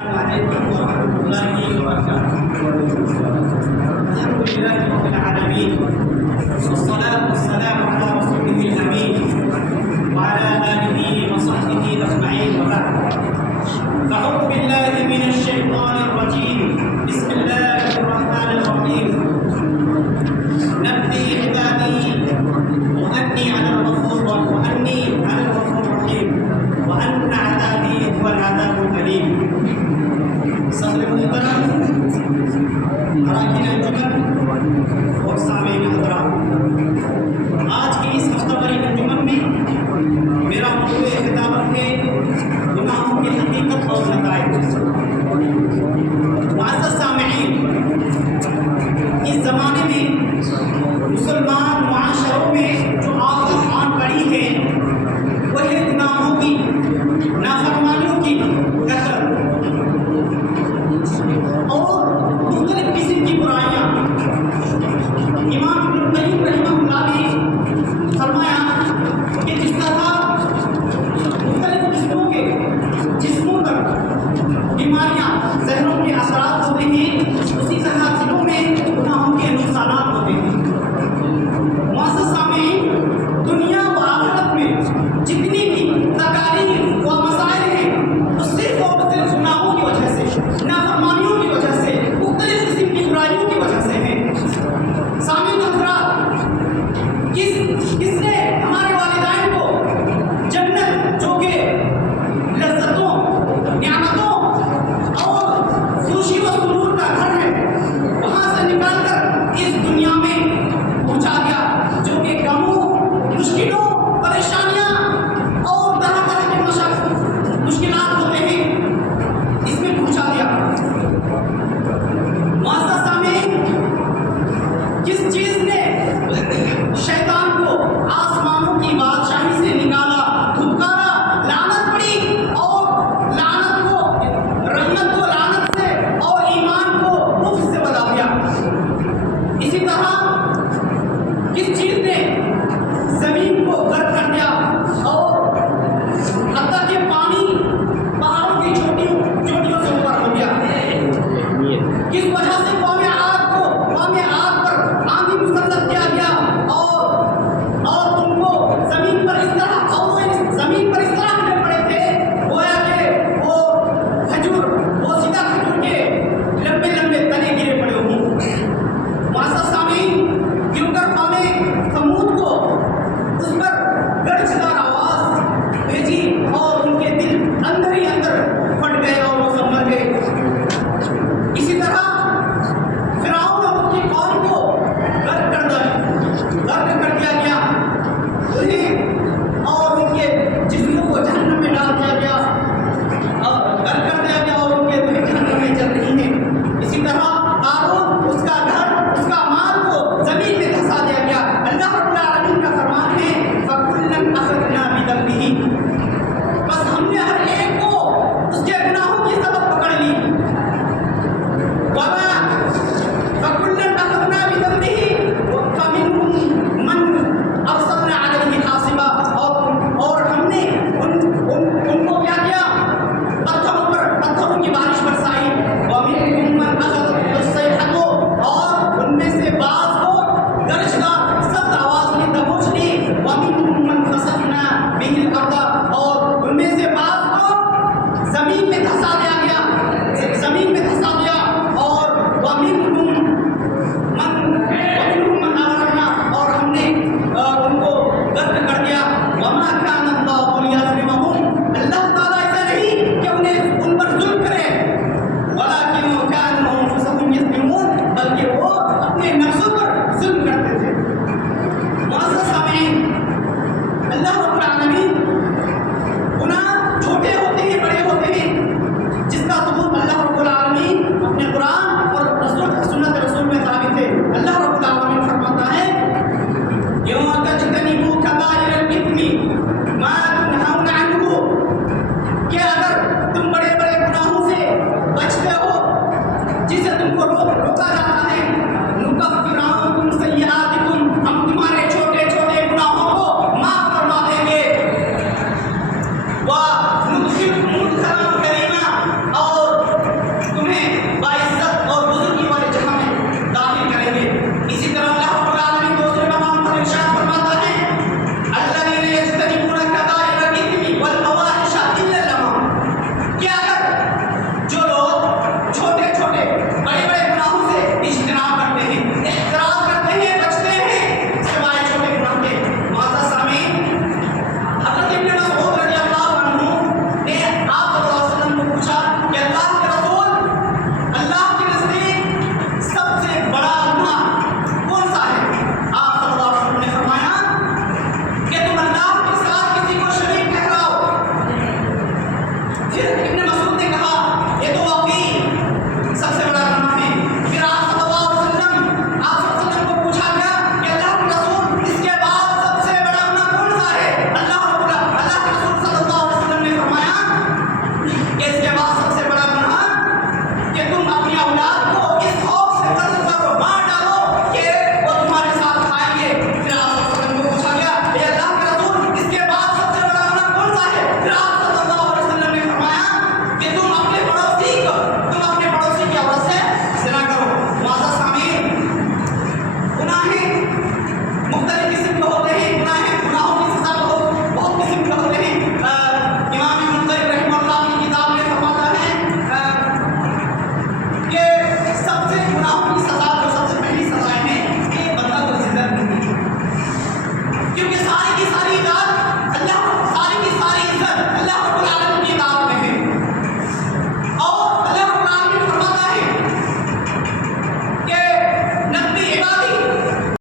عليكم ورحمة الله وبركاته. الحمد لله رب العالمين، والصلاة والسلام على رسوله الأمين وعلى آله وصحبه أجمعين، وبعد. أعوذ بالله من الشيطان الرجيم، بسم الله الرحمن الرحيم. نبئ عبادي وأني على الغفور الرحيم وأن عذابي هو العذاب الأليم. صدر محترم، اراکین انجمن اور سامعین حضرات، آج کی اس ہفتہ واری انجمن میں میرا موضوع خطابت ہے گناہوں کی حقیقت اور نتائج۔ معزز سامعین، اس زمانے میں مسلمان معاشروں میں جو آفت آن پڑی ہے وہ ہے گناہوں کی، نافرمانیوں کی کثرت اور مختلف قسم کی برائیاں۔ امام ابن القیم رحمہ اللہ نے فرمایا کہ جس طرح مختلف قسموں کے جسموں پر بیماریاں، ذہنوں کے اثرات ہوتے ہیں، اسی طرح دلوں میں گناہوں کے نقصانات ہوتے ہیں۔ معزز سامعین، دنیا و آخرت میں جتنی بھی تکالیف و مسائل ہیں وہ صرف اور صرف گناہوں کی وجہ سے، نافرمانیوں کی وجہ سے، مختلف قسم کی برائیوں کی وجہ سے ہیں۔ سامعین حضرات، کس نے ہمارے والدین کو جنت جو کہ لذتوں، نعمتوں اور خوشی و سرور کا گھر ہے، کیونکہ ساری